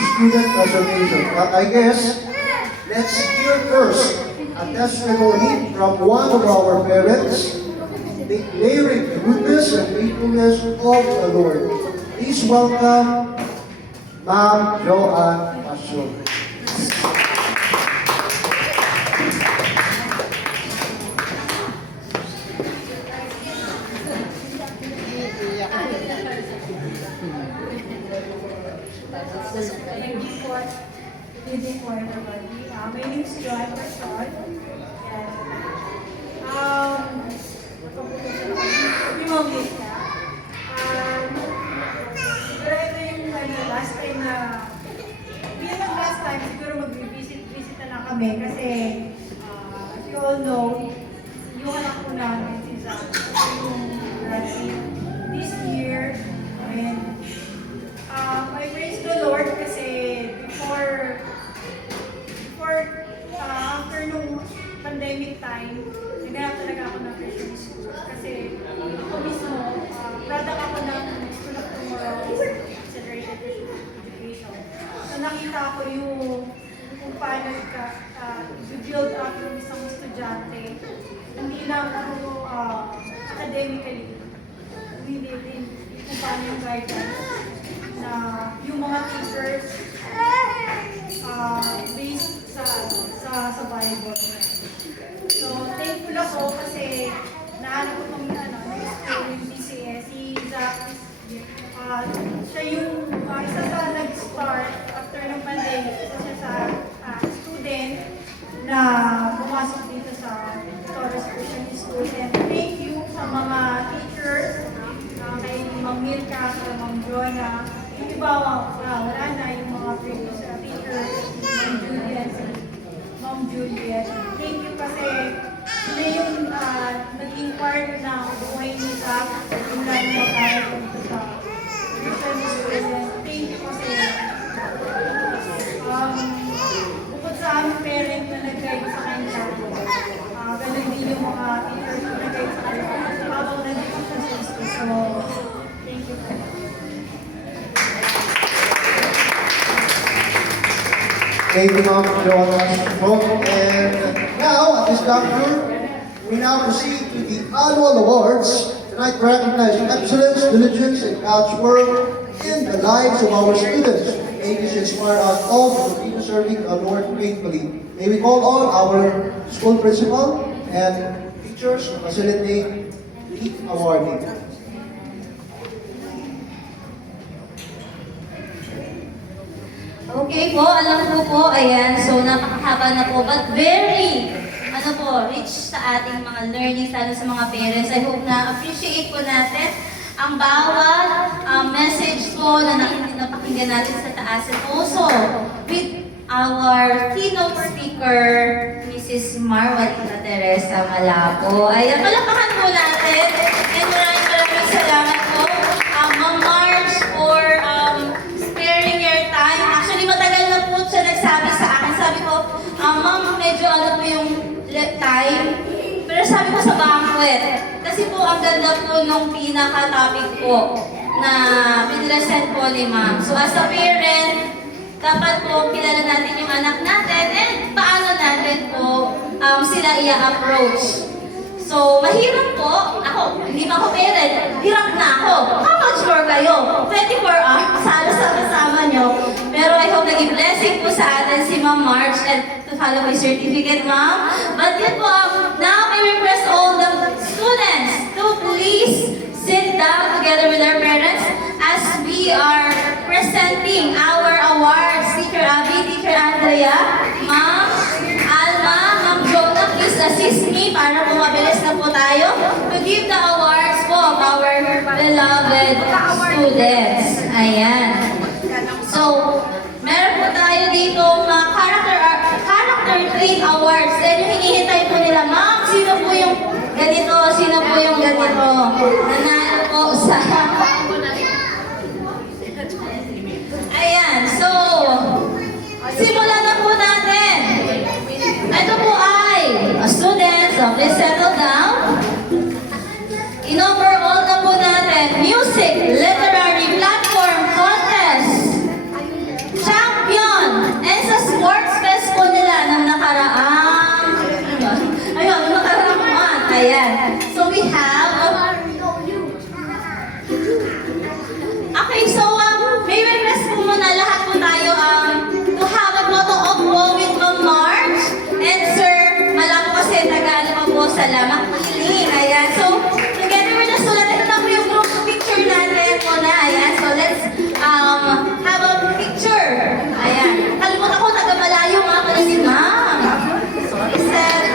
student presentation. But I guess, let's hear first a testimony from one of our parents declaring the goodness and faithfulness of the Lord. Please welcome Ma'am Joanne Passion. Good evening for everybody. My name is Joanne Passion. Remotely ka. Siguro ito yung last time na, hindi lang last time, siguro mag-visit na lang kami kasi as you all know, yung anak ko namin si Zach, yung graduate this year. And I praise the Lord kasi after nung pandemic time, naghanap talaga ako ng Christian school. Kasi ako mismo, product ako ng School of Tomorrow, Accelerated Education. So nakita ko kung paano i-build up yung isang estudyante. Hindi lang ako academically, really kung paano yung guidance na yung mga teachers based sa Bible. So, thankful ako kasi nahanap ko itong yung DCS. Si Zach, siya yung isa sa nag-start after ng pandemic. Isa siya sa student na pumasok dito sa Torres Christian School. And thank you sa mga teachers, kay Ma'am Milka, kay Ma'am Jonah. Yung iba, wala na yung mga previous teachers, Ma'am Juliet, Ma'am Juliet. Thank you kasi sila yung nag-inquire na buhay ni Zach yung lalo mag-aral dito sa Christian School. Thank you kasi bukod sa aming parent na nag-guide sa kanya, ganun din yung mga teachers na nag-guide sa kanya habang nandito siya sa school. So, thank you po. Thank you, Ma'am Joanne Passion. And now, at this juncture, we now proceed to the annual awards. Tonight, we recognize excellence, diligence, and God's work in the lives of our students. May this inspire us all to continue serving the Lord faithfully. May we call on our school principal and teachers to facilitate the awarding. Okay po, alam ko po, ayan, so napakahaba na po, but very, rich sa ating mga learnings, lalo sa mga parents. I hope na appreciate po natin ang bawat message po na napakinggan natin sa taas. And also, with our keynote speaker, Mrs. Marwalita Teresa Malabo. Ayan, palakpakan po natin. And maraming salamat po, Ma'am Marge, for sparing your time. Actually, matagal na po siya nagsabi sa akin. Sabi ko, Ma'am, medyo po yung time. Pero sabi ko sa banquet, kasi po ang ganda po nung pinaka-topic po na pinresent po ni Ma'am. So as a parent, dapat po kilala natin yung anak natin and paano natin po sila i-approach. So, mahirap po. Ako, hindi pa ako parent. Hirap na ako. How much more kayo? 24 hours, halos sa kasama nyo. Pero I hope naging blessing po sa atin si Ma'am March and to follow my certificate, Ma'am. But yun po, now I request all the students to please sit down together with our parents as we are presenting our awards. Teacher Abby, Teacher Andrea, Ma'am Alma, Ma'am Jonah, please assist me para po mabilis na po tayo to give the awards po of our beloved students. Ayan. So, meron po tayo dito mga character trait awards. Then yung hinihintay po nila, Ma'am, sino po yung ganito, sino po yung ganito. Nanalo po sa... Ayan, so, simulan na po natin. Ito po ay, students, so please settle down. In-overall na po natin, Music Literary Platform Contest. Champion Salamat po